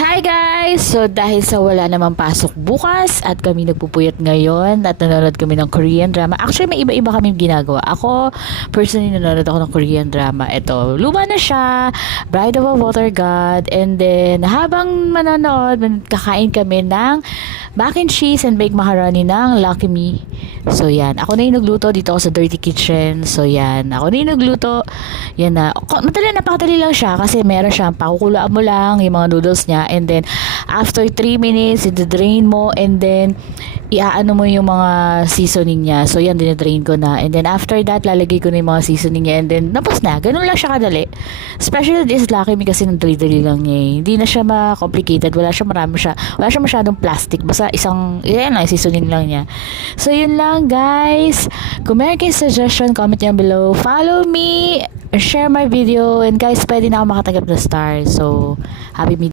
Hi guys! So dahil sa wala namang pasok bukas at kami nagpupuyat ngayon at nanonood kami ng Korean drama. Actually may iba-iba kaming ginagawa. Ako, personally nanonood ako ng Korean drama. Ito, luma na siya, Bride of a Water God. And then habang manonood, kakain kami ng mac and cheese and baked macaroni ng Lucky Me. So yan, ako na yung nagluto dito ako sa Dirty Kitchen. So yan, ako na yung nagluto. Yan na, napakadali lang siya kasi meron siyang pakukulaan mo lang yung mga noodles niya. And then, after 3 minutes, i-drain mo. And then, iaano mo yung mga seasoning niya. So, yan, dinadrain ko na. And then, after that, lalagay ko na yung mga seasoning niya. And then, napos na. Ganun lang siya kadali. Especially this Lucky Me kasi ng dali-dali lang niya eh. Hindi na siya ma-complicated. Wala siya masyadong plastic. Basta yan lang, seasoning lang niya. So, yun lang, guys. Kung meron kayong suggestion, comment nyo below. Follow me, share my video. And guys, pwede na ako makatanggap ng star. So, happy meeting.